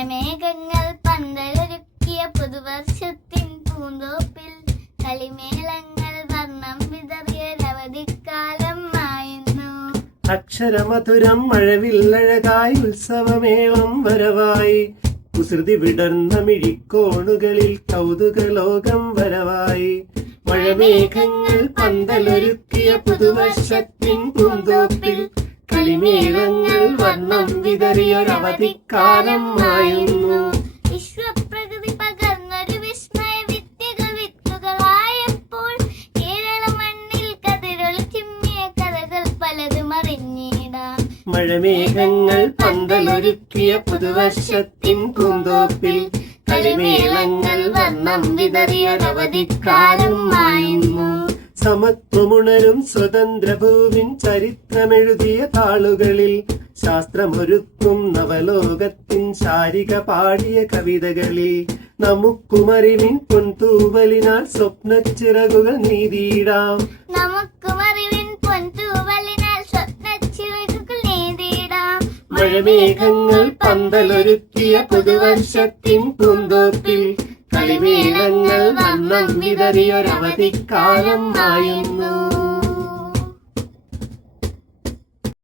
മഴമേഘങ്ങൾ പന്തലൊരുക്കിയ പുതുവർഷത്തിൻ പൂന്തോപ്പിൽ കളിമേളങ്ങൾ വർണ്ണം വിതറിയൊരവധിക്കാലം മായുന്നു. അക്ഷരമധുരം മഴവില്ലഴകായി ഉത്സവമേളം വരവായി കുസൃതി വിടർന്ന മിഴിക്കോണുകളിൽ കൗതുകലോകം വരവായി. മഴമേഘങ്ങൾ പന്തലൊരുക്കിയ പുതുവർഷത്തിൻ പൂന്തോപ്പിൽ കളിമേളങ്ങൾ വർണ്ണം വിതറിയൊരവധിക്കാലം മായുന്നു. വിശ്വപ്രകൃതി പകർന്നൊരു വിസ്മയ വിദ്യകൾ വിത്തുകളായപ്പോൾ കേരള മണ്ണിൽ കതിരൊളി ചിമ്മിയ കഥകൾ പലതും അറിഞ്ഞിടാം. മഴമേഘങ്ങൾ പന്തലൊരുക്കിയ പുതുവർഷത്തിൻ പൂന്തോപ്പിൽ കളിമേളങ്ങൾ വർണ്ണം വിതറിയൊരവധിക്കാലം മായുന്നു. സമത്വമുണരും സ്വതന്ത്രഭൂവിൻ ചരിത്രമെഴുതിയ താളുകളിൽ ശാസ്ത്രമൊരുക്കും നവലോകത്തിൻ ശാരിക പാടിയ കവിതകളിൽ നമുക്കുമറിവിൻ പൊൻതൂവലിനാൽ സ്വപ്നച്ചിറകുകൾ നീതിയിടാം. മഴമേഘങ്ങൾ പന്തലൊരുക്കിയ പുതുവർഷത്തിൻ പൂന്തോപ്പിൽ കളിമേളങ്ങൾ വർണ്ണം വിതറിയൊരവധിക്കാലം മായുന്നു.